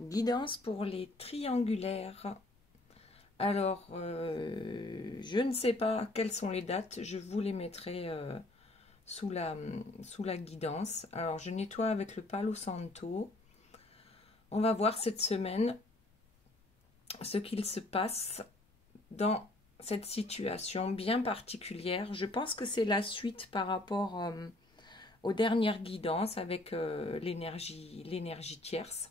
Guidance pour les triangulaires. Alors, je ne sais pas quelles sont les dates. Je vous les mettrai sous la guidance. Alors, je nettoie avec le Palo Santo. On va voir cette semaine ce qu'il se passe dans cette situation bien particulière. Je pense que c'est la suite par rapport aux dernières guidances avec l'énergie tierce.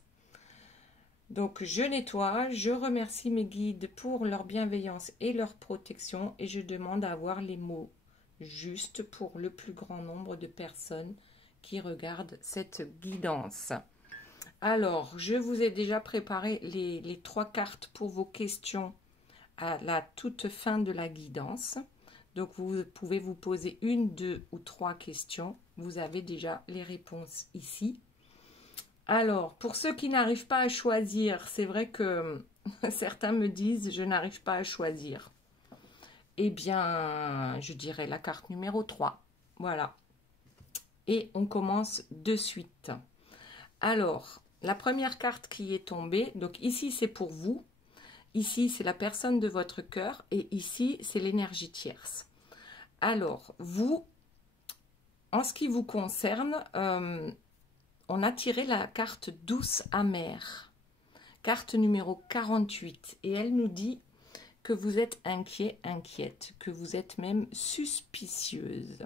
Donc je nettoie, je remercie mes guides pour leur bienveillance et leur protection et je demande à avoir les mots justes pour le plus grand nombre de personnes qui regardent cette guidance. Alors, je vous ai déjà préparé les 3 cartes pour vos questions à la toute fin de la guidance. Donc vous pouvez vous poser 1, 2 ou 3 questions. Vous avez déjà les réponses ici. Alors, pour ceux qui n'arrivent pas à choisir, c'est vrai que certains me disent « je n'arrive pas à choisir ». Eh bien, je dirais la carte numéro 3. Voilà. Et on commence de suite. Alors, la première carte qui est tombée, donc ici c'est pour vous, ici c'est la personne de votre cœur et ici c'est l'énergie tierce. Alors, vous, en ce qui vous concerne, on a tiré la carte douce amère, carte numéro 48, et elle nous dit que vous êtes inquiet, inquiète, que vous êtes même suspicieuse.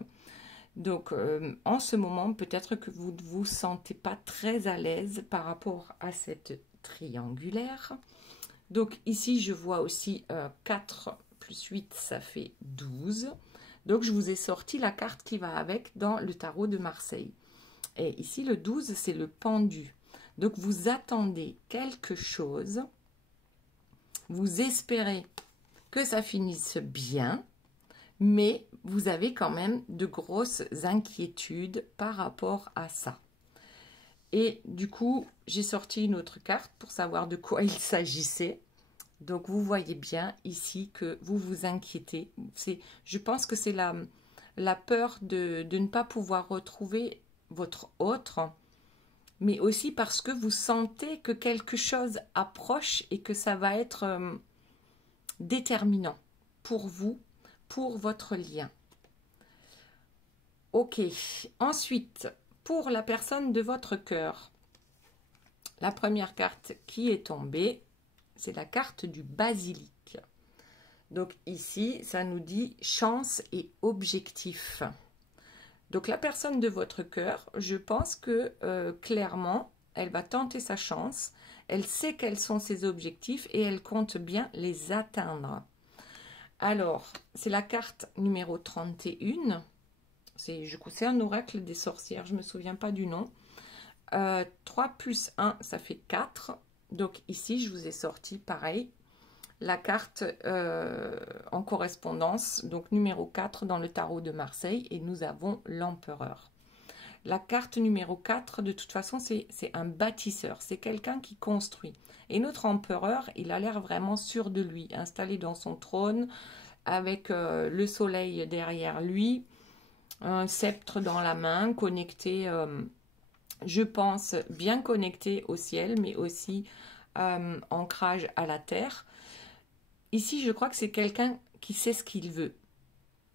Donc, en ce moment, peut-être que vous ne vous sentez pas très à l'aise par rapport à cette triangulaire. Donc, ici, je vois aussi 4 plus 8, ça fait 12. Donc, je vous ai sorti la carte qui va avec dans le tarot de Marseille. Et ici, le 12, c'est le pendu. Donc, vous attendez quelque chose. Vous espérez que ça finisse bien. Mais vous avez quand même de grosses inquiétudes par rapport à ça. Et du coup, j'ai sorti une autre carte pour savoir de quoi il s'agissait. Donc, vous voyez bien ici que vous vous inquiétez. Je pense que c'est la peur de ne pas pouvoir retrouver votre autre, mais aussi parce que vous sentez que quelque chose approche et que ça va être déterminant pour vous, pour votre lien. Ok, ensuite, pour la personne de votre cœur, la première carte qui est tombée, c'est la carte du basilic. Donc ici, ça nous dit chance et objectif. Donc la personne de votre cœur, je pense que clairement, elle va tenter sa chance, elle sait quels sont ses objectifs et elle compte bien les atteindre. Alors, c'est la carte numéro 31. C'est un oracle des sorcières, je ne me souviens pas du nom. 3 plus 1, ça fait 4. Donc ici, je vous ai sorti, pareil, la carte en correspondance, donc numéro 4 dans le tarot de Marseille. Et nous avons l'empereur. La carte numéro 4, de toute façon, c'est un bâtisseur. C'est quelqu'un qui construit. Et notre empereur, il a l'air vraiment sûr de lui, installé dans son trône, avec le soleil derrière lui, un sceptre dans la main, connecté, je pense, bien connecté au ciel, mais aussi ancrage à la terre. Ici, je crois que c'est quelqu'un qui sait ce qu'il veut.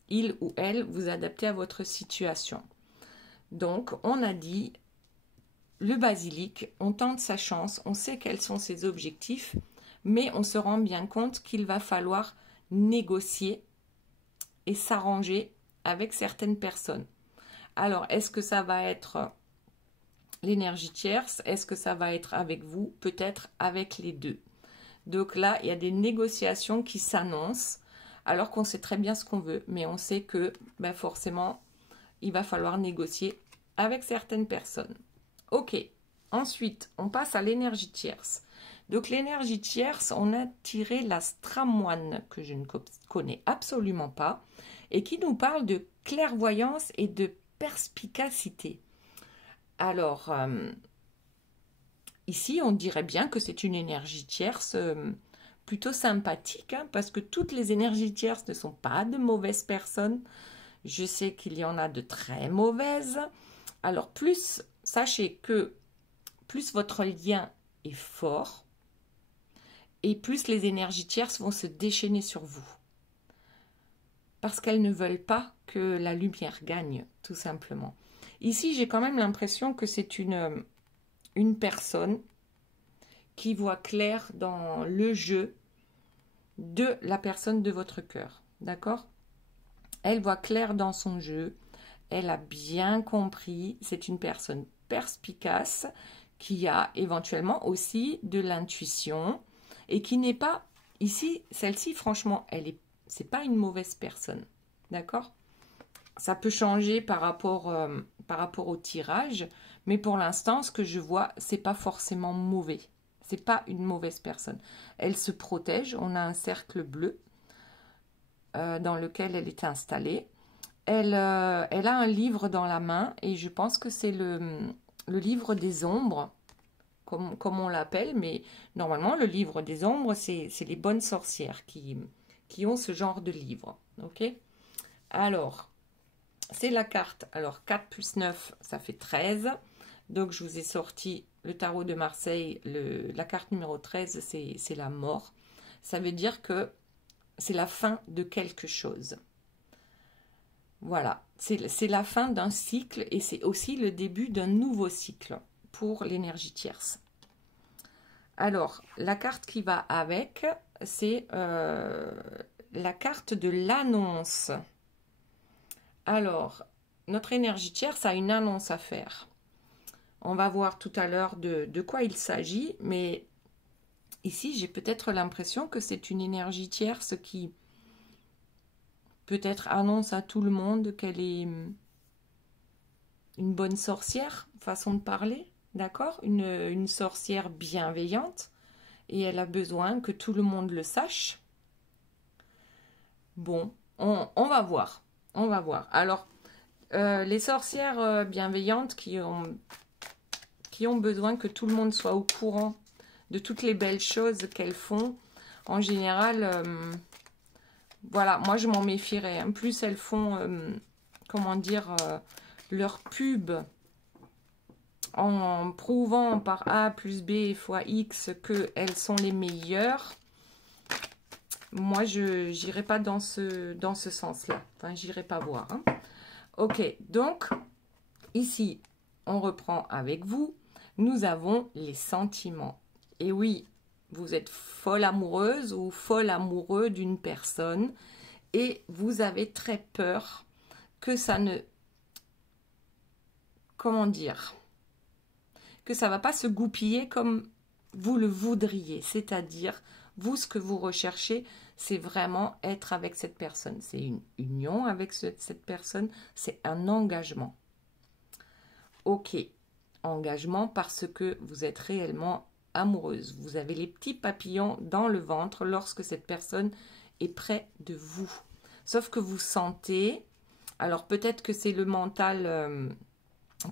Il ou elle, vous adaptez à votre situation. Donc, on a dit, le basilic, on tente sa chance, on sait quels sont ses objectifs, mais on se rend bien compte qu'il va falloir négocier et s'arranger avec certaines personnes. Alors, est-ce que ça va être l'énergie tierce? Est-ce que ça va être avec vous? Peut-être avec les deux. Donc là, il y a des négociations qui s'annoncent, alors qu'on sait très bien ce qu'on veut, mais on sait que forcément, il va falloir négocier avec certaines personnes. Ok, ensuite, on passe à l'énergie tierce. Donc l'énergie tierce, on a tiré la stramoine, que je ne connais absolument pas, et qui nous parle de clairvoyance et de perspicacité. Alors, ici, on dirait bien que c'est une énergie tierce plutôt sympathique, hein, parce que toutes les énergies tierces ne sont pas de mauvaises personnes. Je sais qu'il y en a de très mauvaises. Alors, sachez que plus votre lien est fort, et plus les énergies tierces vont se déchaîner sur vous. Parce qu'elles ne veulent pas que la lumière gagne, tout simplement. Ici, j'ai quand même l'impression que c'est une personne qui voit clair dans le jeu de la personne de votre cœur. D'accord? Elle voit clair dans son jeu. Elle a bien compris. C'est une personne perspicace qui a éventuellement aussi de l'intuition et qui n'est pas... Ici, celle-ci, franchement, c'est pas une mauvaise personne. D'accord? Ça peut changer par rapport au tirage, mais pour l'instant, ce que je vois, c'est pas forcément mauvais. C'est pas une mauvaise personne. Elle se protège. On a un cercle bleu dans lequel elle est installée. Elle a un livre dans la main et je pense que c'est le livre des ombres, comme on l'appelle, mais normalement, le livre des ombres, c'est les bonnes sorcières qui ont ce genre de livre. Ok? Alors, c'est la carte. Alors, 4 plus 9, ça fait 13. Donc, je vous ai sorti le tarot de Marseille. La carte numéro 13, c'est la mort. Ça veut dire que c'est la fin de quelque chose. Voilà, c'est la fin d'un cycle et c'est aussi le début d'un nouveau cycle pour l'énergie tierce. Alors, la carte qui va avec, c'est la carte de l'annonce. Alors, notre énergie tierce a une annonce à faire. On va voir tout à l'heure de quoi il s'agit, mais ici, j'ai peut-être l'impression que c'est une énergie tierce qui peut-être annonce à tout le monde qu'elle est une bonne sorcière, façon de parler, d'accord? Une sorcière bienveillante, et elle a besoin que tout le monde le sache. Bon, on va voir, on va voir. Alors, les sorcières bienveillantes qui ont besoin que tout le monde soit au courant de toutes les belles choses qu'elles font, en général... voilà, moi je m'en méfierais. Hein. Plus elles font, comment dire, leur pub en prouvant par A plus B fois X qu'elles sont les meilleures, moi je n'irai pas dans ce sens-là. Enfin, j'irai pas voir. Hein. Ok, donc ici, on reprend avec vous. Nous avons les sentiments. Et oui, vous êtes folle amoureuse ou folle amoureux d'une personne et vous avez très peur que ça ne... Comment dire? Que ça ne va pas se goupiller comme vous le voudriez. C'est-à-dire, vous, ce que vous recherchez, c'est vraiment être avec cette personne. C'est une union avec cette personne. C'est un engagement. Ok, engagement parce que vous êtes réellement amoureuse. Vous avez les petits papillons dans le ventre lorsque cette personne est près de vous. Sauf que vous sentez, alors peut-être que c'est le mental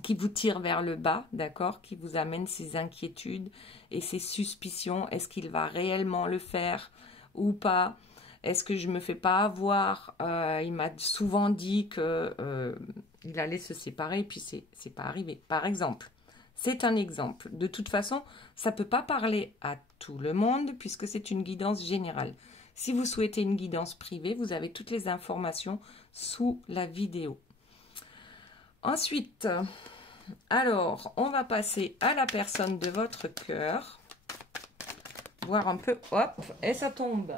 qui vous tire vers le bas, d'accord, qui vous amène ces inquiétudes et ces suspicions. Est-ce qu'il va réellement le faire ou pas? Est-ce que je ne me fais pas avoir? Il m'a souvent dit que il allait se séparer et puis c'est pas arrivé. Par exemple. C'est un exemple. De toute façon, ça ne peut pas parler à tout le monde puisque c'est une guidance générale. Si vous souhaitez une guidance privée, vous avez toutes les informations sous la vidéo. Ensuite, alors, on va passer à la personne de votre cœur. Voir un peu, hop, et ça tombe.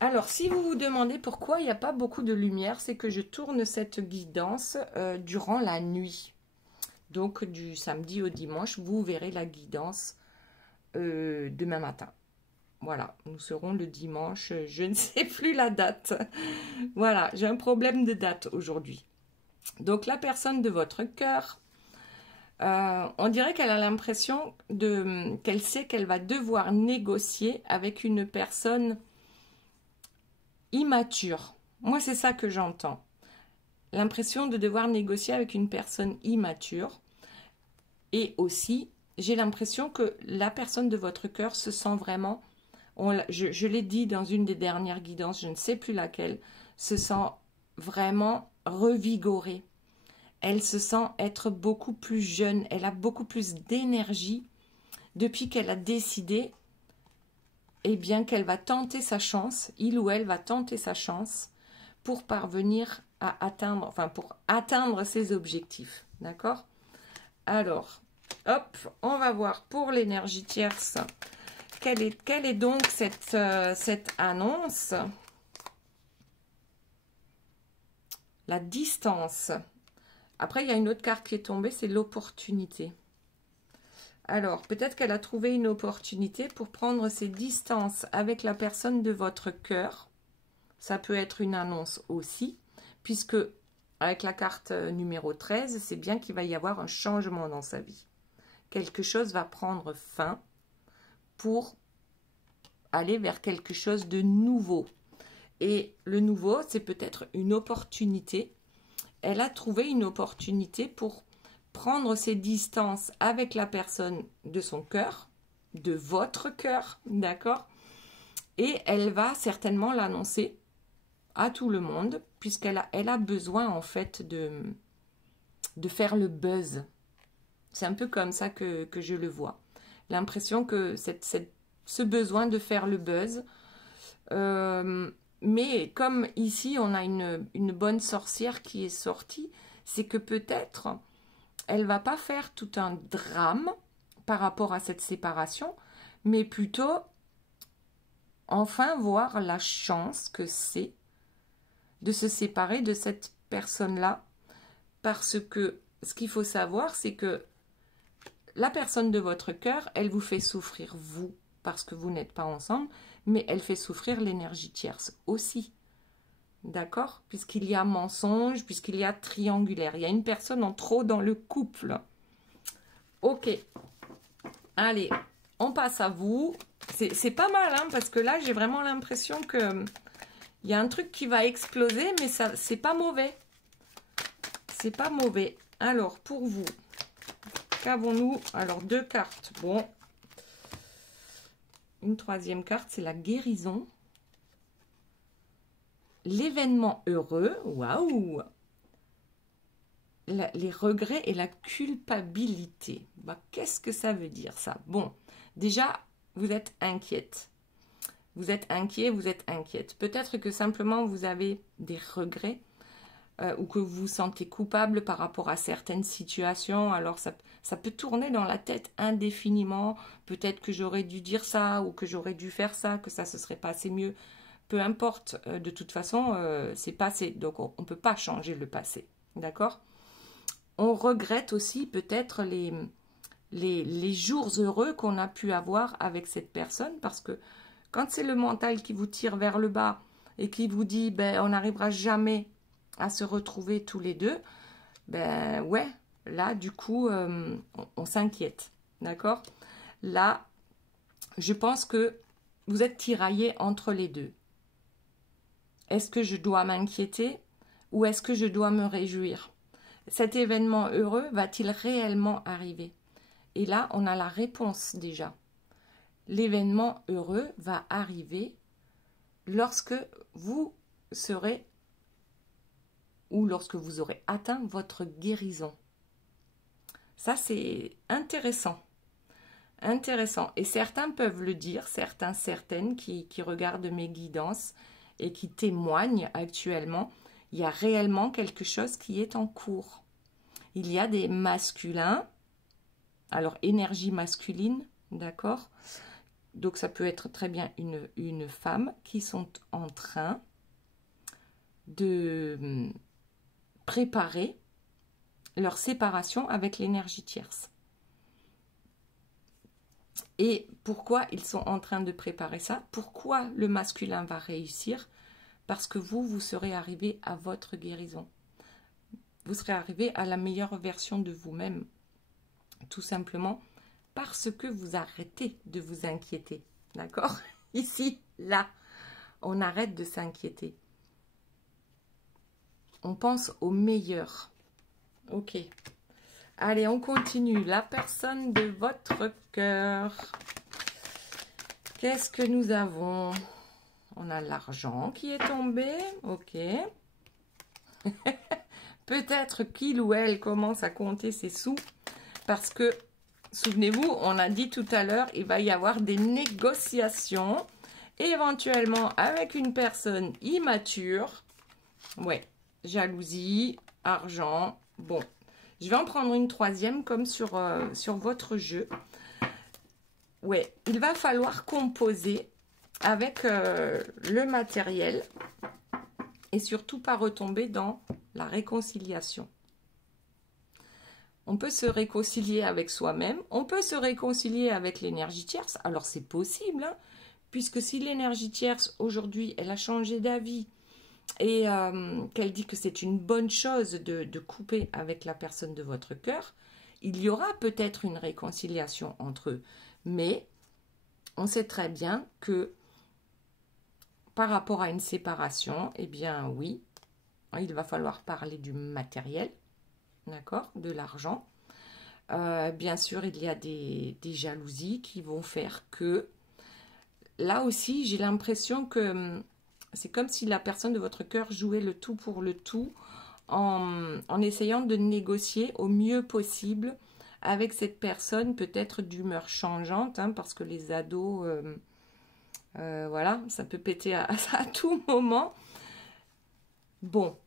Alors, si vous vous demandez pourquoi il n'y a pas beaucoup de lumière, c'est que je tourne cette guidance durant la nuit. Donc, du samedi au dimanche, vous verrez la guidance demain matin. Voilà, nous serons le dimanche, je ne sais plus la date. Voilà, j'ai un problème de date aujourd'hui. Donc, la personne de votre cœur, on dirait qu'elle a l'impression qu'elle sait qu'elle va devoir négocier avec une personne immature. Moi, c'est ça que j'entends. L'impression de devoir négocier avec une personne immature. Et aussi, j'ai l'impression que la personne de votre cœur se sent vraiment, je l'ai dit dans une des dernières guidances, je ne sais plus laquelle, se sent vraiment revigorée. elle se sent être beaucoup plus jeune. Elle a beaucoup plus d'énergie depuis qu'elle a décidé, eh bien, qu'elle va tenter sa chance, il ou elle va tenter sa chance pour parvenir à atteindre, enfin, pour atteindre ses objectifs. D'accord? Alors, hop, on va voir pour l'énergie tierce. Quelle est donc cette annonce? La distance. Après, il y a une autre carte qui est tombée, c'est l'opportunité. Alors, peut-être qu'elle a trouvé une opportunité pour prendre ses distances avec la personne de votre cœur. Ça peut être une annonce aussi, puisque avec la carte numéro 13, c'est bien qu'il va y avoir un changement dans sa vie. Quelque chose va prendre fin pour aller vers quelque chose de nouveau. Et le nouveau, c'est peut-être une opportunité. Elle a trouvé une opportunité pour prendre ses distances avec la personne de son cœur, de votre cœur, d'accord? Et elle va certainement l'annoncer à tout le monde, puisqu'elle a besoin en fait de faire le buzz. C'est un peu comme ça que je le vois. L'impression que ce besoin de faire le buzz, mais comme ici on a une bonne sorcière qui est sortie, c'est que peut-être elle va pas faire tout un drame par rapport à cette séparation, mais plutôt enfin voir la chance que c'est de se séparer de cette personne-là, parce que ce qu'il faut savoir, c'est que la personne de votre cœur, elle vous fait souffrir vous, parce que vous n'êtes pas ensemble, mais elle fait souffrir l'énergie tierce aussi. D'accord? Puisqu'il y a mensonge, puisqu'il y a triangulaire. Il y a une personne en trop dans le couple. Ok. Allez, on passe à vous. C'est pas mal, hein, parce que là, j'ai vraiment l'impression que il y a un truc qui va exploser, mais ça, c'est pas mauvais. C'est pas mauvais. Alors, pour vous, qu'avons-nous? Alors, 2 cartes. Bon. Une 3e carte, c'est la guérison. L'événement heureux, waouh! Les regrets et la culpabilité. Bah, qu'est-ce que ça veut dire ça? Bon, déjà, vous êtes inquiète. Vous êtes inquiet, vous êtes inquiète. Peut-être que simplement vous avez des regrets ou que vous vous sentez coupable par rapport à certaines situations. Alors ça peut tourner dans la tête indéfiniment. Peut-être que j'aurais dû dire ça ou que j'aurais dû faire ça, que ça se serait passé mieux. Peu importe, de toute façon, c'est passé. Donc, on ne peut pas changer le passé. D'accord? On regrette aussi peut-être les jours heureux qu'on a pu avoir avec cette personne. Parce que quand c'est le mental qui vous tire vers le bas et qui vous dit ben, on n'arrivera jamais à se retrouver tous les deux, ben ouais, là, du coup, on s'inquiète. D'accord? Là, je pense que vous êtes tiraillé entre les deux. Est-ce que je dois m'inquiéter ou est-ce que je dois me réjouir? Cet événement heureux va-t-il réellement arriver? Et là, on a la réponse déjà. L'événement heureux va arriver lorsque vous serez ou lorsque vous aurez atteint votre guérison. Ça, c'est intéressant. Intéressant. Et certains peuvent le dire, certaines qui regardent mes guidances et qui témoignent actuellement, il y a réellement quelque chose qui est en cours. Il y a des masculins, alors énergie masculine, d'accord? Donc ça peut être très bien une femme qui sont en train de préparer leur séparation avec l'énergie tierce. Et pourquoi ils sont en train de préparer ça? Pourquoi le masculin va réussir? Parce que vous serez arrivé à votre guérison. Vous serez arrivé à la meilleure version de vous-même. Tout simplement parce que vous arrêtez de vous inquiéter. D'accord? Ici, là, on arrête de s'inquiéter. On pense au meilleur. Ok. Allez, on continue. La personne de votre cœur. Qu'est-ce que nous avons? On a l'argent qui est tombé. Ok. peut-être qu'il ou elle commence à compter ses sous parce que, souvenez-vous, on a dit tout à l'heure, il va y avoir des négociations, éventuellement avec une personne immature. Ouais, jalousie, argent. Bon, je vais en prendre une troisième comme sur votre jeu. Ouais, il va falloir composer avec le matériel et surtout pas retomber dans la réconciliation. On peut se réconcilier avec soi-même, on peut se réconcilier avec l'énergie tierce. Alors c'est possible, hein, puisque si l'énergie tierce aujourd'hui elle a changé d'avis et qu'elle dit que c'est une bonne chose de couper avec la personne de votre cœur, il y aura peut-être une réconciliation entre eux. Mais on sait très bien que par rapport à une séparation, eh bien oui, il va falloir parler du matériel, d'accord, de l'argent. Bien sûr, il y a des jalousies qui vont faire que, là aussi, j'ai l'impression que c'est comme si la personne de votre cœur jouait le tout pour le tout en essayant de négocier au mieux possible avec cette personne, peut-être d'humeur changeante, hein, parce que les ados, voilà, ça peut péter à tout moment. Bon,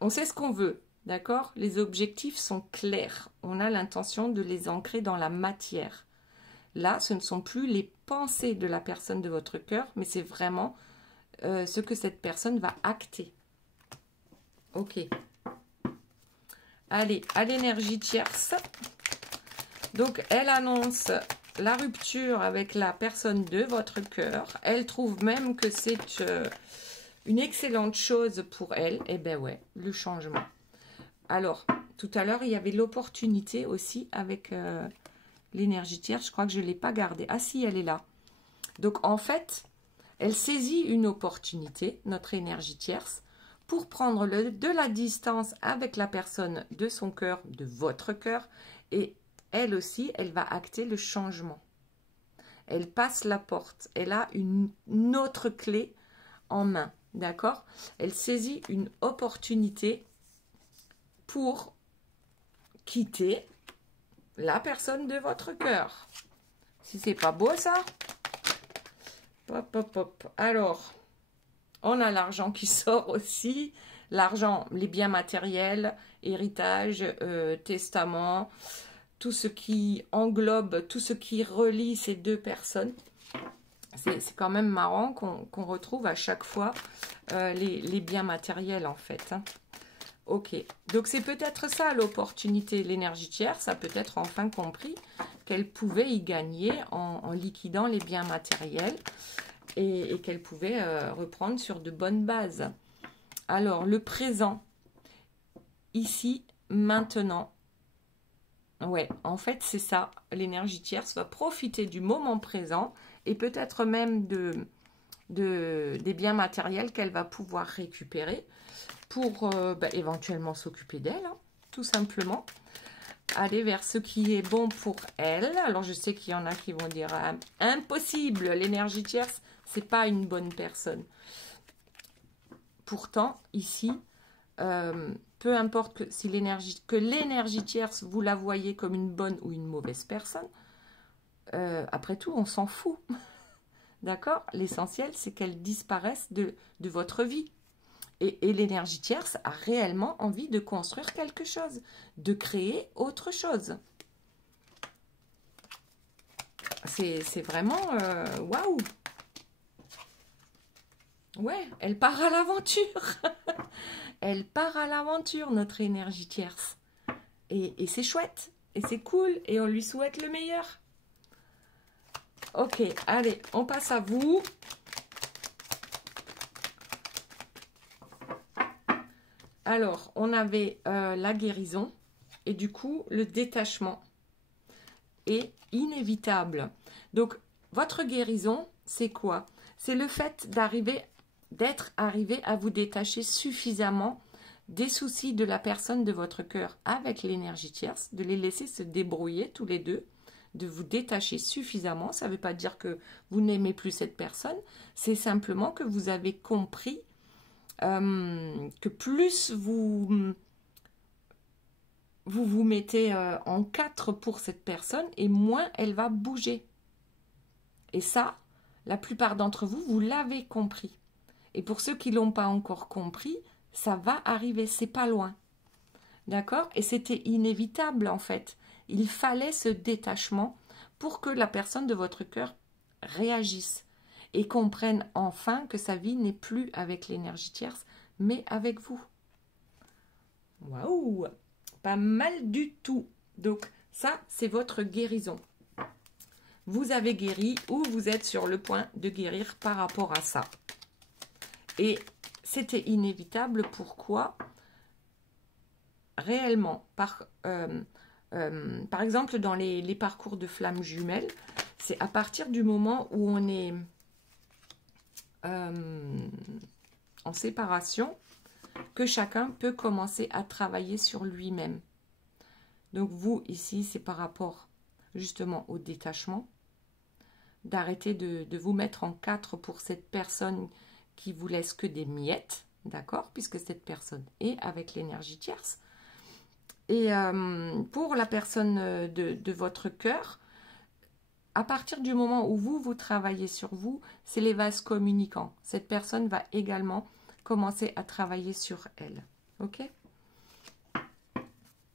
on sait ce qu'on veut, d'accord? Les objectifs sont clairs. On a l'intention de les ancrer dans la matière. Là, ce ne sont plus les pensées de la personne de votre cœur, mais c'est vraiment ce que cette personne va acter. Ok. Allez, à l'énergie tierce. Donc, elle annonce la rupture avec la personne de votre cœur. Elle trouve même que c'est une excellente chose pour elle. Eh bien ouais, le changement. Alors, tout à l'heure, il y avait l'opportunité aussi avec l'énergie tierce. Je crois que je ne l'ai pas gardée. Ah si, elle est là. Donc, en fait, elle saisit une opportunité, notre énergie tierce, pour prendre de la distance avec la personne de son cœur, de votre cœur. Et elle aussi, elle va acter le changement. Elle passe la porte. Elle a une autre clé en main. D'accord? Elle saisit une opportunité pour quitter la personne de votre cœur. Si c'est pas beau ça? Hop, hop, hop. Alors, on a l'argent qui sort aussi. L'argent, les biens matériels, héritage, testament, tout ce qui englobe, tout ce qui relie ces deux personnes. C'est quand même marrant qu'on retrouve à chaque fois les biens matériels en fait. Hein. Ok, donc c'est peut-être ça l'opportunité, l'énergie tierce a peut-être enfin compris qu'elle pouvait y gagner en liquidant les biens matériels et qu'elle pouvait reprendre sur de bonnes bases. Alors, le présent, ici, maintenant, ouais, en fait c'est ça, l'énergie tierce va profiter du moment présent et peut-être même des biens matériels qu'elle va pouvoir récupérer pour éventuellement s'occuper d'elle, hein, tout simplement. Aller vers ce qui est bon pour elle. Alors, je sais qu'il y en a qui vont dire impossible, l'énergie tierce, c'est pas une bonne personne. Pourtant, ici, peu importe que l'énergie tierce, vous la voyez comme une bonne ou une mauvaise personne, après tout, on s'en fout. D'accord? L'essentiel, c'est qu'elle disparaisse de votre vie. Et l'énergie tierce a réellement envie de construire quelque chose, de créer autre chose. C'est vraiment waouh! Ouais, elle part à l'aventure. Elle part à l'aventure, notre énergie tierce. Et c'est chouette, et c'est cool, et on lui souhaite le meilleur. Ok, allez, on passe à vous. Alors, on avait la guérison et du coup, le détachement est inévitable. Donc, votre guérison, c'est quoi? C'est le fait d'être arrivé à vous détacher suffisamment des soucis de la personne de votre cœur avec l'énergie tierce, de les laisser se débrouiller tous les deux, de vous détacher suffisamment. Ça ne veut pas dire que vous n'aimez plus cette personne, c'est simplement que vous avez compris que plus vous vous vous mettez en 4 pour cette personne et moins elle va bouger. Et ça, la plupart d'entre vous, vous l'avez compris. Et pour ceux qui ne l'ont pas encore compris, ça va arriver, c'est pas loin. D'accord? Et c'était inévitable en fait. Il fallait ce détachement pour que la personne de votre cœur réagisse et comprenne enfin que sa vie n'est plus avec l'énergie tierce, mais avec vous. Waouh! Pas mal du tout. Donc ça, c'est votre guérison. Vous avez guéri ou vous êtes sur le point de guérir par rapport à ça. Et c'était inévitable. Pourquoi? Réellement, par exemple, dans les parcours de flammes jumelles, c'est à partir du moment où on est en séparation que chacun peut commencer à travailler sur lui-même. Donc vous, ici, c'est par rapport justement au détachement, d'arrêter de vous mettre en 4 pour cette personne qui vous laisse que des miettes, d'accord, puisque cette personne est avec l'énergie tierce. Et pour la personne de votre cœur, à partir du moment où vous travaillez sur vous, c'est les vases communicants. Cette personne va également commencer à travailler sur elle. Ok?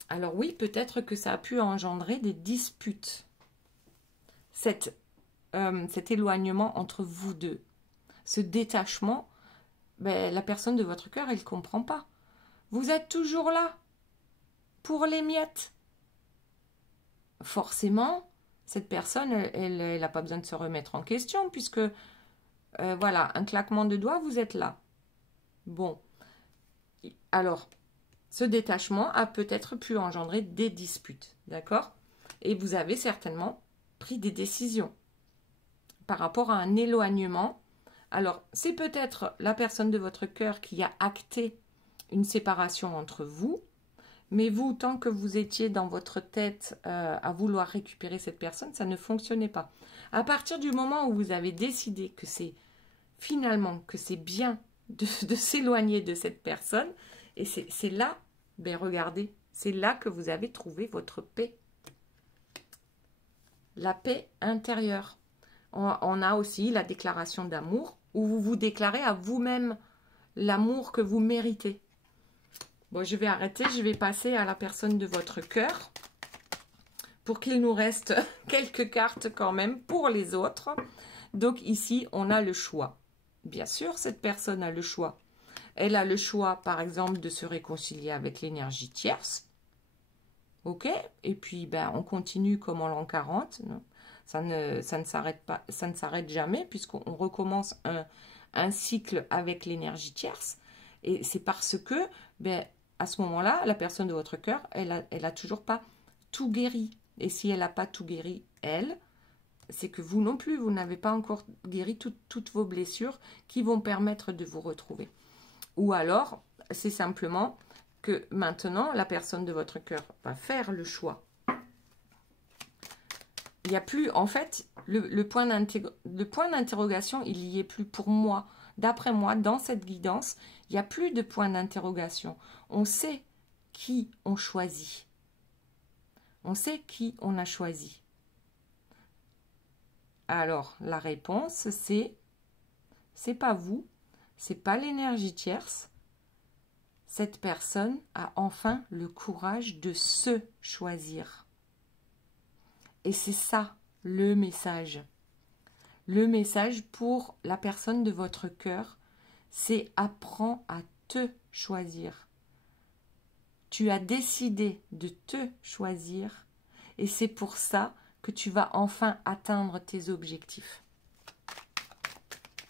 Alors oui, peut-être que ça a pu engendrer des disputes. Cet éloignement entre vous deux. Ce détachement, ben, la personne de votre cœur, elle ne comprend pas. Vous êtes toujours là pour les miettes. Forcément, cette personne, elle n'a pas besoin de se remettre en question, puisque, voilà, un claquement de doigts, vous êtes là. Bon, alors, ce détachement a peut-être pu engendrer des disputes, d'accord? Et vous avez certainement pris des décisions par rapport à un éloignement. Alors, c'est peut-être la personne de votre cœur qui a acté une séparation entre vous, mais vous, tant que vous étiez dans votre tête à vouloir récupérer cette personne, ça ne fonctionnait pas. À partir du moment où vous avez décidé que c'est finalement que c'est bien de s'éloigner de cette personne, et c'est là, ben regardez, c'est là que vous avez trouvé votre paix. La paix intérieure. On a aussi la déclaration d'amour, où vous vous déclarez à vous-même l'amour que vous méritez. Bon, je vais arrêter, je vais passer à la personne de votre cœur, pour qu'il nous reste quelques cartes quand même pour les autres. Donc ici, on a le choix. Bien sûr, cette personne a le choix. Elle a le choix, par exemple, de se réconcilier avec l'énergie tierce. Ok? Et puis, ben, on continue comme en l'an 40. Ça ne s'arrête pas, ça ne s'arrête jamais, puisqu'on recommence un cycle avec l'énergie tierce. Et c'est parce que, ben, à ce moment-là, la personne de votre cœur, elle a toujours pas tout guéri. Et si elle n'a pas tout guéri, elle, c'est que vous non plus, vous n'avez pas encore guéri toutes vos blessures qui vont permettre de vous retrouver. Ou alors, c'est simplement que maintenant, la personne de votre cœur va faire le choix. Il n'y a plus, en fait, le point d'interrogation, il n'y est plus pour moi. D'après moi, dans cette guidance, il n'y a plus de point d'interrogation. On sait qui on choisit. On sait qui on a choisi. Alors, la réponse, c'est pas vous, c'est pas l'énergie tierce. Cette personne a enfin le courage de se choisir. Et c'est ça, le message. Le message pour la personne de votre cœur, c'est apprends à te choisir. Tu as décidé de te choisir et c'est pour ça que tu vas enfin atteindre tes objectifs.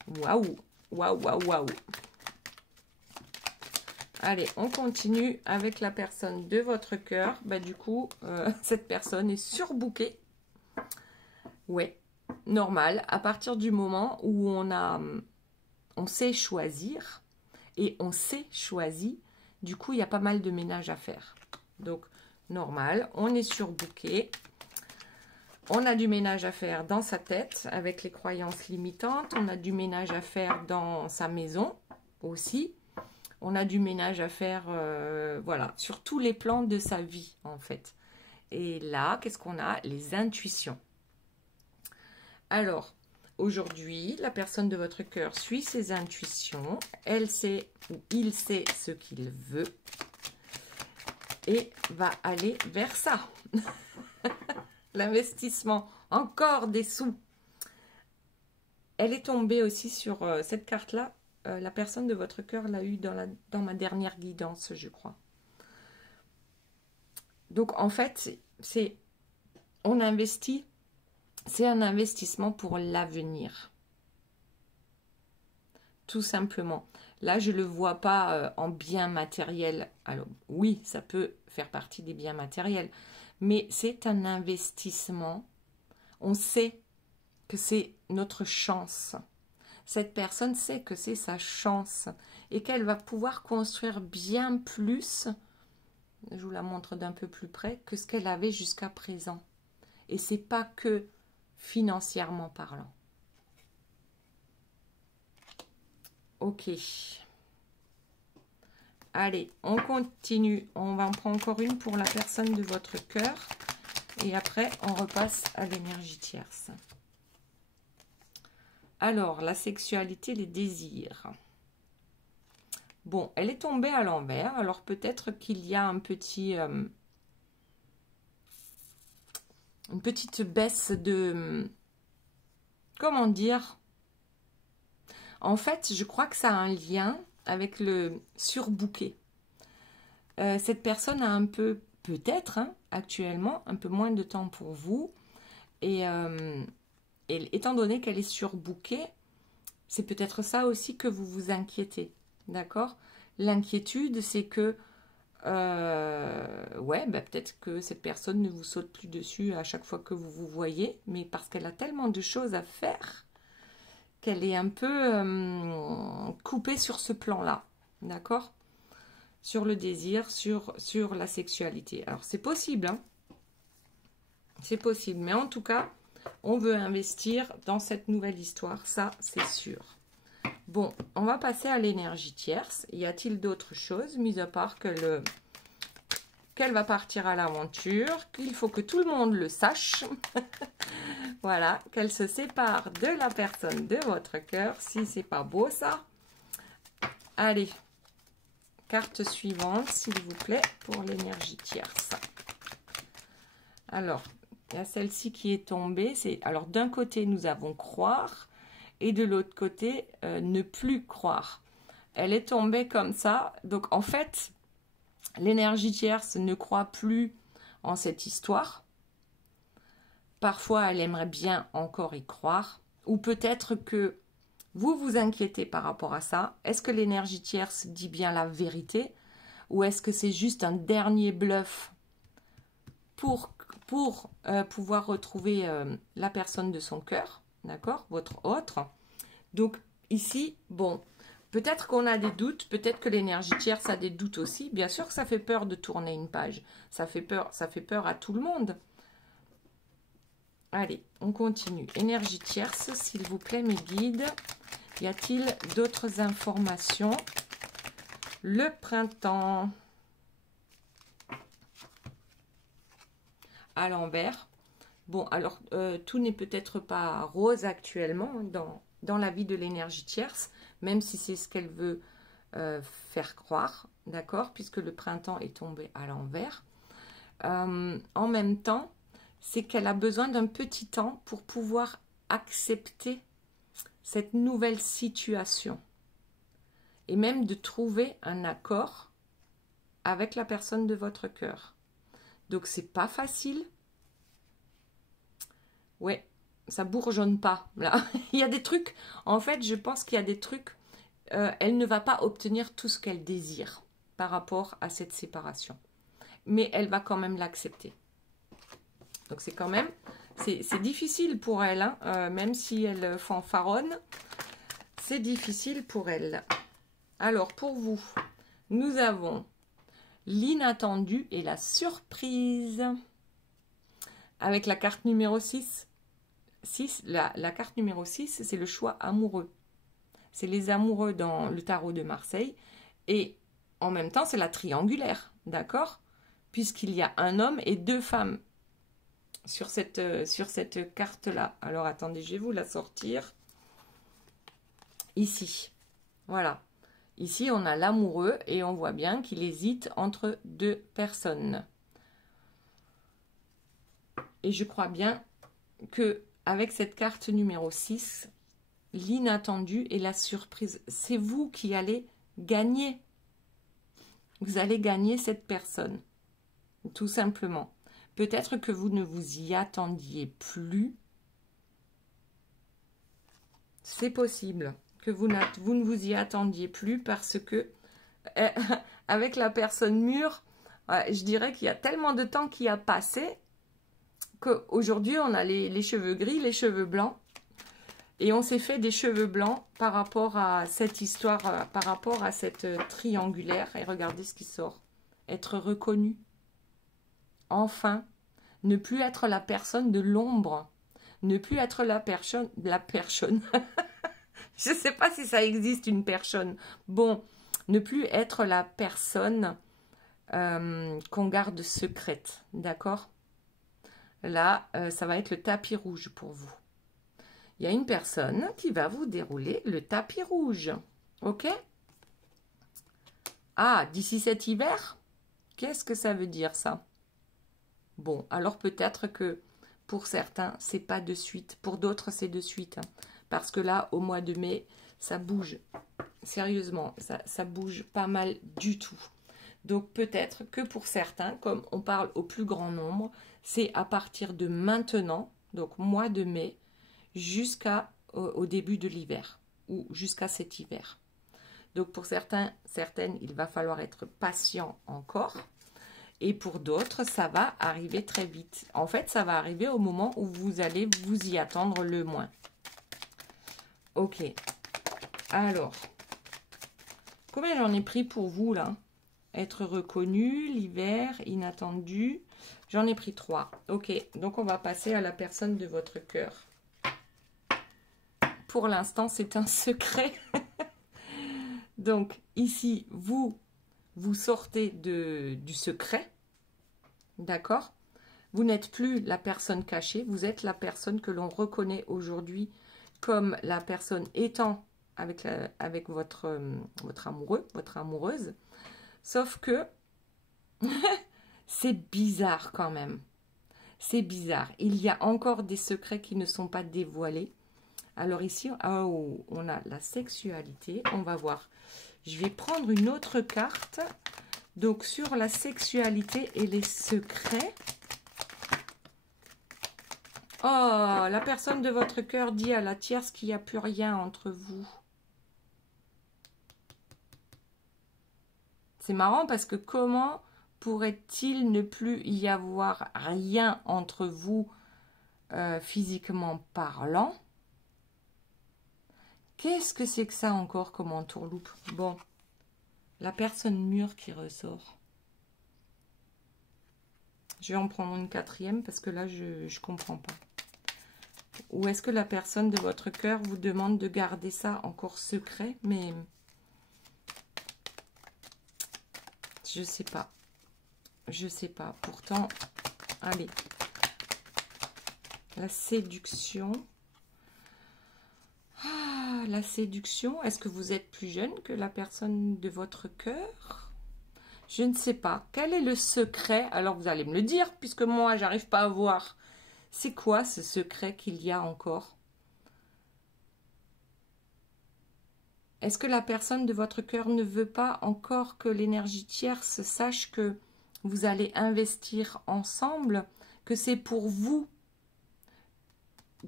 Waouh, waouh, waouh, waouh. Allez, on continue avec la personne de votre cœur. Bah, du coup, cette personne est surbookée. Ouais, normal. À partir du moment où on sait choisir et on s'est choisi, du coup, il y a pas mal de ménage à faire. Donc, normal, on est surbooké. On a du ménage à faire dans sa tête avec les croyances limitantes. On a du ménage à faire dans sa maison aussi. On a du ménage à faire, voilà, sur tous les plans de sa vie, en fait. Et là, qu'est-ce qu'on a? Les intuitions. Alors, aujourd'hui, la personne de votre cœur suit ses intuitions. Elle sait ou il sait ce qu'il veut et va aller vers ça. L'investissement, encore des sous. Elle est tombée aussi sur cette carte-là. La personne de votre cœur l'a eu dans ma dernière guidance, je crois. Donc, en fait, on investit, c'est un investissement pour l'avenir. Tout simplement. Là, je ne le vois pas en biens matériels. Alors, oui, ça peut faire partie des biens matériels. Mais c'est un investissement. On sait que c'est notre chance. Cette personne sait que c'est sa chance et qu'elle va pouvoir construire bien plus, je vous la montre d'un peu plus près, que ce qu'elle avait jusqu'à présent. Et c'est pas que financièrement parlant. Ok. Allez, on continue. On va en prendre encore une pour la personne de votre cœur. Et après, on repasse à l'énergie tierce. Alors, la sexualité, les désirs. Bon, elle est tombée à l'envers. Alors, peut-être qu'il y a un petit... une petite baisse de... Comment dire? En fait, je crois que ça a un lien avec le surbooké. Cette personne a un peu, peut-être, hein, actuellement, un peu moins de temps pour vous. Et étant donné qu'elle est surbookée, c'est peut-être ça aussi que vous vous inquiétez. D'accord? L'inquiétude, c'est que, ouais, bah, peut-être que cette personne ne vous saute plus dessus à chaque fois que vous vous voyez, mais parce qu'elle a tellement de choses à faire qu'elle est un peu coupée sur ce plan-là. D'accord? Sur le désir, sur la sexualité. Alors, c'est possible, hein? C'est possible, mais en tout cas, on veut investir dans cette nouvelle histoire, ça, c'est sûr. Bon, on va passer à l'énergie tierce. Y a-t-il d'autres choses, mis à part que qu'elle va partir à l'aventure, qu'il faut que tout le monde le sache. Voilà, qu'elle se sépare de la personne de votre cœur, si c'est pas beau ça. Allez, carte suivante, s'il vous plaît, pour l'énergie tierce. Alors, il y a celle-ci qui est tombée. Alors, d'un côté, nous avons croire et de l'autre côté, ne plus croire. Elle est tombée comme ça. Donc, en fait, l'énergie tierce ne croit plus en cette histoire. Parfois, elle aimerait bien encore y croire. Ou peut-être que vous vous inquiétez par rapport à ça. Est-ce que l'énergie tierce dit bien la vérité? Ou est-ce que c'est juste un dernier bluff pour pouvoir retrouver la personne de son cœur, d'accord, votre autre. Donc ici, bon, peut-être qu'on a des doutes, peut-être que l'énergie tierce a des doutes aussi. Bien sûr que ça fait peur de tourner une page, ça fait peur à tout le monde. Allez, on continue. Énergie tierce, s'il vous plaît, mes guides. Y a-t-il d'autres informations? Le printemps. À l'envers. Bon, alors, tout n'est peut-être pas rose actuellement dans la vie de l'énergie tierce, même si c'est ce qu'elle veut faire croire, d'accord, puisque le printemps est tombé à l'envers. En même temps, c'est qu'elle a besoin d'un petit temps pour pouvoir accepter cette nouvelle situation et même de trouver un accord avec la personne de votre cœur. Donc, c'est pas facile. Ouais, ça bourgeonne pas, là. Il y a des trucs, en fait, je pense qu'il y a des trucs, elle ne va pas obtenir tout ce qu'elle désire par rapport à cette séparation. Mais elle va quand même l'accepter. Donc, c'est quand même, c'est difficile pour elle, hein, même si elle fanfaronne, c'est difficile pour elle. Alors, pour vous, nous avons l'inattendu et la surprise. Avec la carte numéro 6. La carte numéro 6, c'est le choix amoureux. C'est les amoureux dans le tarot de Marseille. Et en même temps, c'est la triangulaire, d'accord? Puisqu'il y a un homme et 2 femmes sur cette carte-là. Alors, attendez, je vais vous la sortir. Ici, voilà. Ici, on a l'amoureux et on voit bien qu'il hésite entre 2 personnes. Et je crois bien que avec cette carte numéro 6, l'inattendu et la surprise, c'est vous qui allez gagner. Vous allez gagner cette personne, tout simplement. Peut-être que vous ne vous y attendiez plus. C'est possible que vous ne vous y attendiez plus parce que avec la personne mûre, je dirais qu'il y a tellement de temps qui a passé qu'aujourd'hui on a les cheveux gris, les cheveux blancs. Et on s'est fait des cheveux blancs par rapport à cette histoire, par rapport à cette triangulaire. Et regardez ce qui sort. Être reconnu. Enfin, ne plus être la personne de l'ombre. Ne plus être la personne. Je ne sais pas si ça existe une personne. Bon, ne plus être la personne qu'on garde secrète. D'accord? Là, ça va être le tapis rouge pour vous. Il y a une personne qui va vous dérouler le tapis rouge. Ok? Ah, d'ici cet hiver? Qu'est-ce que ça veut dire, ça? Bon, alors peut-être que pour certains, c'est pas de suite. Pour d'autres, c'est de suite. Hein. Parce que là, au mois de mai, ça bouge. Sérieusement, ça bouge pas mal du tout. Donc peut-être que pour certains, comme on parle au plus grand nombre, c'est à partir de maintenant, donc mois de mai, jusqu'au début de l'hiver ou jusqu'à cet hiver. Donc pour certaines, il va falloir être patient encore. Et pour d'autres, ça va arriver très vite. En fait, ça va arriver au moment où vous allez vous y attendre le moins. Ok. Alors, combien j'en ai pris pour vous là? Être reconnu, l'hiver, inattendu. J'en ai pris 3. Ok, donc on va passer à la personne de votre cœur. Pour l'instant, c'est un secret. Donc, ici, vous sortez du secret. D'accord? Vous n'êtes plus la personne cachée. Vous êtes la personne que l'on reconnaît aujourd'hui comme la personne étant avec votre amoureux, votre amoureuse. Sauf que c'est bizarre quand même. C'est bizarre. Il y a encore des secrets qui ne sont pas dévoilés. Alors ici, oh, on a la sexualité. On va voir. Je vais prendre une autre carte. Donc, sur la sexualité et les secrets. Oh, la personne de votre cœur dit à la tierce qu'il n'y a plus rien entre vous. C'est marrant parce que comment pourrait-il ne plus y avoir rien entre vous physiquement parlant? Qu'est-ce que c'est que ça encore comme entourloupe? Bon, la personne mûre qui ressort. Je vais en prendre une 4e parce que là, je ne comprends pas. Ou est-ce que la personne de votre cœur vous demande de garder ça encore secret? Mais je sais pas. Je sais pas. Pourtant, allez. La séduction. Ah, la séduction. Est-ce que vous êtes plus jeune que la personne de votre cœur? Je ne sais pas. Quel est le secret? Alors, vous allez me le dire, puisque moi, j'arrive pas à voir. C'est quoi ce secret qu'il y a encore? Est-ce que la personne de votre cœur ne veut pas encore que l'énergie tierce sache que vous allez investir ensemble, que c'est pour vous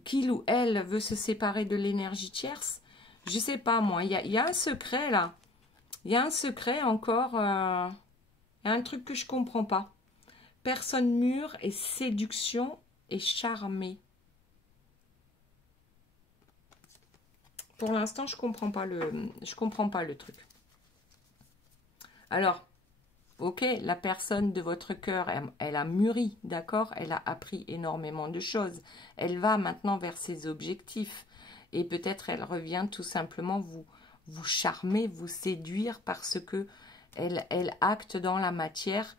qu'il ou elle veut se séparer de l'énergie tierce? Je ne sais pas, moi. Il y a un secret, là. Il y a un secret encore. Il y a un truc que je ne comprends pas. Personne mûre et séduction et charmée. Pour l'instant, je comprends pas le truc. Alors, ok, la personne de votre cœur, elle a mûri, d'accord? Elle a appris énormément de choses. Elle va maintenant vers ses objectifs. Et peut-être elle revient tout simplement vous charmer, vous séduire parce que elle acte dans la matière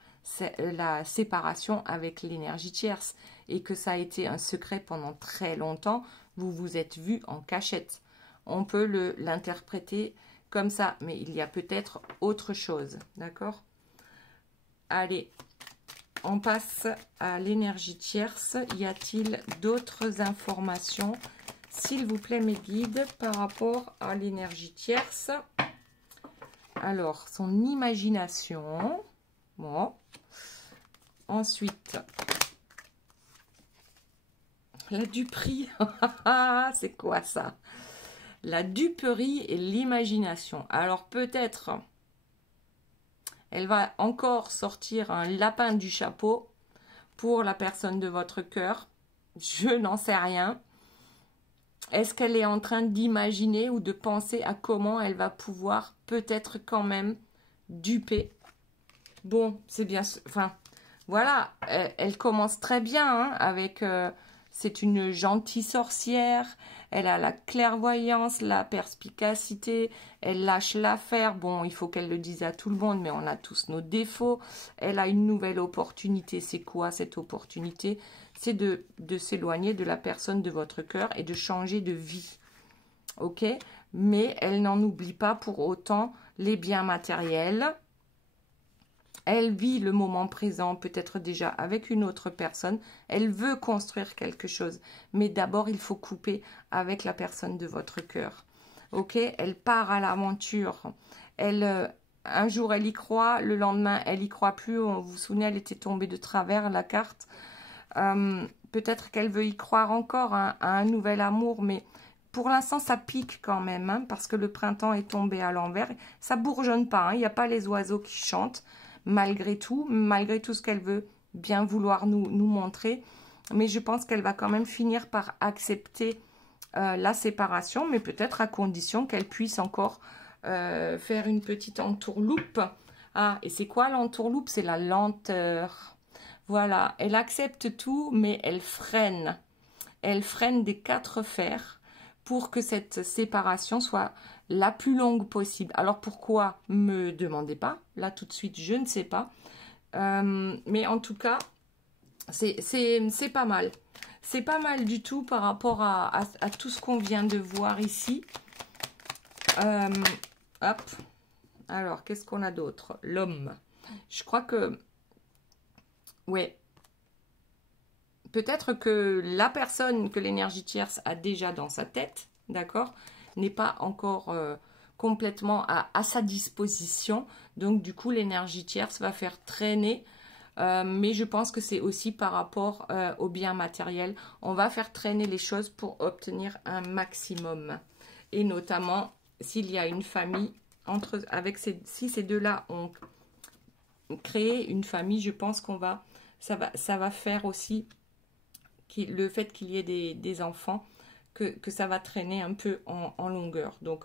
la séparation avec l'énergie tierce et que ça a été un secret pendant très longtemps, vous vous êtes vu en cachette. On peut l'interpréter comme ça, mais il y a peut-être autre chose, d'accord? Allez, on passe à l'énergie tierce. Y a-t-il d'autres informations, s'il vous plaît, mes guides, par rapport à l'énergie tierce? Alors, son imagination. Bon. Ensuite, la duperie. C'est quoi ça? La duperie et l'imagination. Alors, peut-être, elle va encore sortir un lapin du chapeau pour la personne de votre cœur. Je n'en sais rien. Est-ce qu'elle est en train d'imaginer ou de penser à comment elle va pouvoir peut-être quand même duper? Bon, c'est bien... Enfin, voilà, elle commence très bien hein, avec... c'est une gentille sorcière, elle a la clairvoyance, la perspicacité, elle lâche l'affaire. Bon, il faut qu'elle le dise à tout le monde, mais on a tous nos défauts. Elle a une nouvelle opportunité. C'est quoi cette opportunité? C'est de s'éloigner de la personne de votre cœur et de changer de vie. Ok? Mais elle n'en oublie pas pour autant les biens matériels. Elle vit le moment présent, peut-être déjà avec une autre personne. Elle veut construire quelque chose. Mais d'abord, il faut couper avec la personne de votre cœur. Ok? Elle part à l'aventure. Un jour, elle y croit. Le lendemain, elle y croit plus. Vous vous souvenez, elle était tombée de travers, la carte. Peut-être qu'elle veut y croire encore hein, à un nouvel amour, mais pour l'instant, ça pique quand même, hein, parce que le printemps est tombé à l'envers. Ça bourgeonne pas, hein, il n'y a pas les oiseaux qui chantent, malgré tout ce qu'elle veut bien vouloir nous montrer. Mais je pense qu'elle va quand même finir par accepter la séparation, mais peut-être à condition qu'elle puisse encore faire une petite entourloupe. Ah, et c'est quoi l'entourloupe? C'est la lenteur. Voilà, elle accepte tout, mais elle freine. Elle freine des 4 fers pour que cette séparation soit la plus longue possible. Alors pourquoi? Me demandez pas. Là, tout de suite, je ne sais pas. Mais en tout cas, c'est pas mal. C'est pas mal du tout par rapport à tout ce qu'on vient de voir ici. Hop. Alors, qu'est-ce qu'on a d'autre? L'homme. Je crois que... Ouais. Peut-être que la personne que l'énergie tierce a déjà dans sa tête, d'accord, n'est pas encore complètement à sa disposition. Donc, du coup, l'énergie tierce va faire traîner. Mais je pense que c'est aussi par rapport au bien matériel. On va faire traîner les choses pour obtenir un maximum. Et notamment, s'il y a une famille, si ces deux-là ont créé une famille, je pense qu'on va... Ça va faire aussi le fait qu'il y ait des enfants, que ça va traîner un peu en longueur. Donc,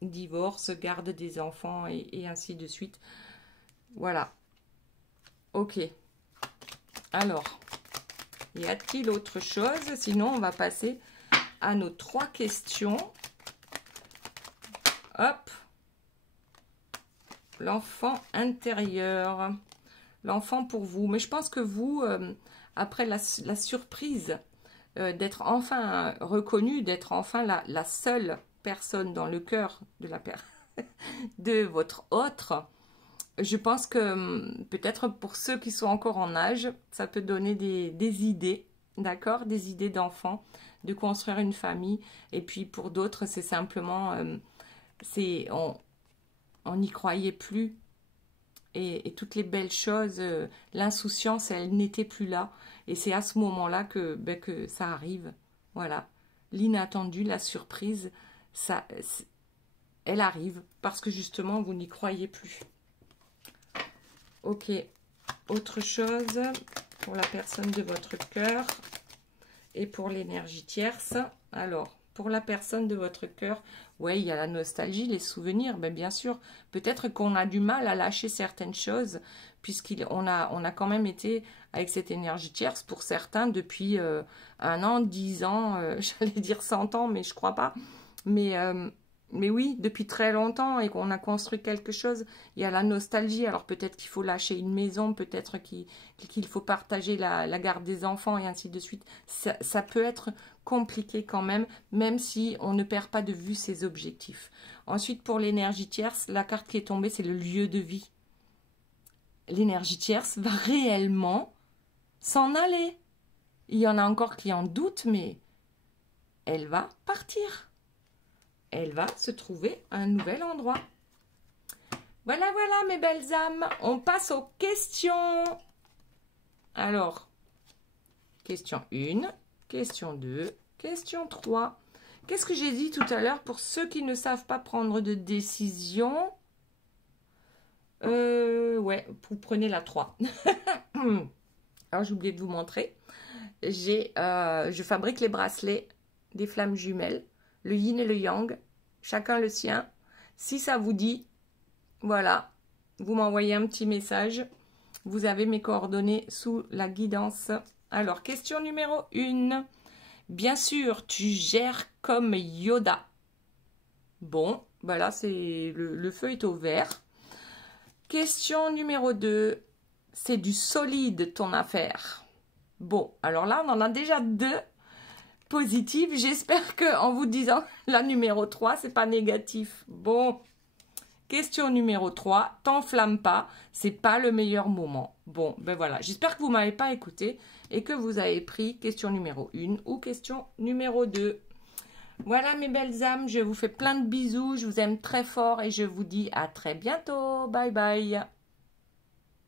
divorce, garde des enfants et ainsi de suite. Voilà. Ok. Alors, y a-t-il autre chose? Sinon, on va passer à nos 3 questions. Hop. L'enfant intérieur. L'enfant pour vous. Mais je pense que vous, après la surprise d'être enfin reconnu, d'être enfin la seule personne dans le cœur de votre autre, je pense que peut-être pour ceux qui sont encore en âge, ça peut donner des idées, d'accord? Des idées d'enfants, de construire une famille. Et puis pour d'autres, c'est simplement, on n'y croyait plus. Et toutes les belles choses, l'insouciance, elle n'était plus là. Et c'est à ce moment-là que ça arrive. Voilà. L'inattendu, la surprise, elle arrive parce que justement, vous n'y croyez plus. Ok. Autre chose pour la personne de votre cœur et pour l'énergie tierce. Alors, pour la personne de votre cœur, ouais, il y a la nostalgie, les souvenirs, ben bien sûr. Peut-être qu'on a du mal à lâcher certaines choses, puisqu'on a quand même été avec cette énergie tierce, pour certains, depuis 1 an, 10 ans, j'allais dire 100 ans, mais je crois pas. Mais Mais oui, depuis très longtemps et qu'on a construit quelque chose, il y a la nostalgie. Alors peut-être qu'il faut lâcher une maison, peut-être qu'il faut partager la garde des enfants et ainsi de suite. Ça peut être compliqué quand même, même si on ne perd pas de vue ses objectifs. Ensuite, pour l'énergie tierce, la carte qui est tombée, c'est le lieu de vie. L'énergie tierce va réellement s'en aller. Il y en a encore qui en doutent, mais elle va partir. Elle va se trouver un nouvel endroit. Voilà, voilà mes belles âmes. On passe aux questions. Alors, question 1, question 2, question 3. Qu'est-ce que j'ai dit tout à l'heure pour ceux qui ne savent pas prendre de décision? Ouais, vous prenez la 3. Alors, j'ai oublié de vous montrer. Je fabrique les bracelets des flammes jumelles, le yin et le yang, chacun le sien. Si ça vous dit, voilà, vous m'envoyez un petit message. Vous avez mes coordonnées sous la guidance. Alors, question numéro 1. Bien sûr, tu gères comme Yoda. Bon, voilà, c'est le feu est au vert. Question numéro 2. C'est du solide ton affaire. Bon, alors là, on en a déjà 2 positives. J'espère qu'en vous disant la numéro 3, c'est pas négatif. Bon, question numéro 3. T'enflamme pas, c'est pas le meilleur moment. Bon, ben voilà. J'espère que vous m'avez pas écouté et que vous avez pris question numéro 1 ou question numéro 2. Voilà mes belles âmes, je vous fais plein de bisous. Je vous aime très fort et je vous dis à très bientôt. Bye bye.